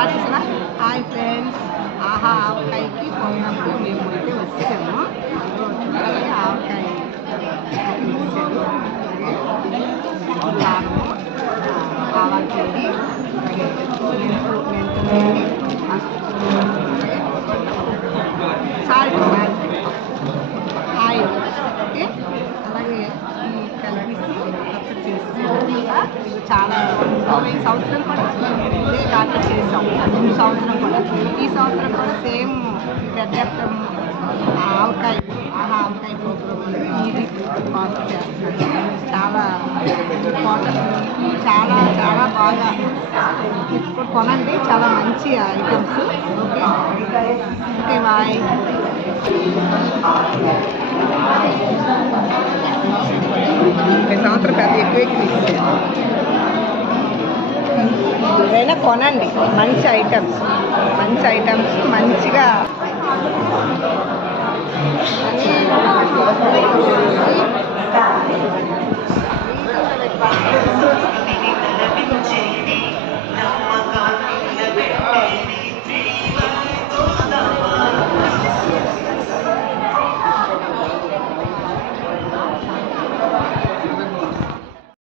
Hi friends, ఆహా ఆవకాయకి పొంగంకి మేము అయితే వచ్చాము. అలాగే ఆవకాయ ఇచ్చారు, కారము, ఆవాల పొడి, అలాగే మెంతులు, సాల్ట్ ఆయిల్, ఓకే. అలాగే ఈ కలిపి పచ్చడి చేసి ఇది చాలా ఈ సంవత్సరం కూడా ఇదే దాంట్లో చేసాం. ఈ సంవత్సరం కూడా సేమ్ గడ్డెట్టం ఆవకాయ ఆవకాయ ప్రోగ్రామ్ ఇది బాగా చేస్తున్నాను. చాలా చాలా చాలా బాగా ఇప్పుడు కొనండి, చాలా మంచి ఐటమ్స్. Okay okay, bye. ఈ సంవత్సరం పెద్ద ఎక్కువ ఏదైనా కొనండి, మంచి ఐటమ్స్ మంచిగా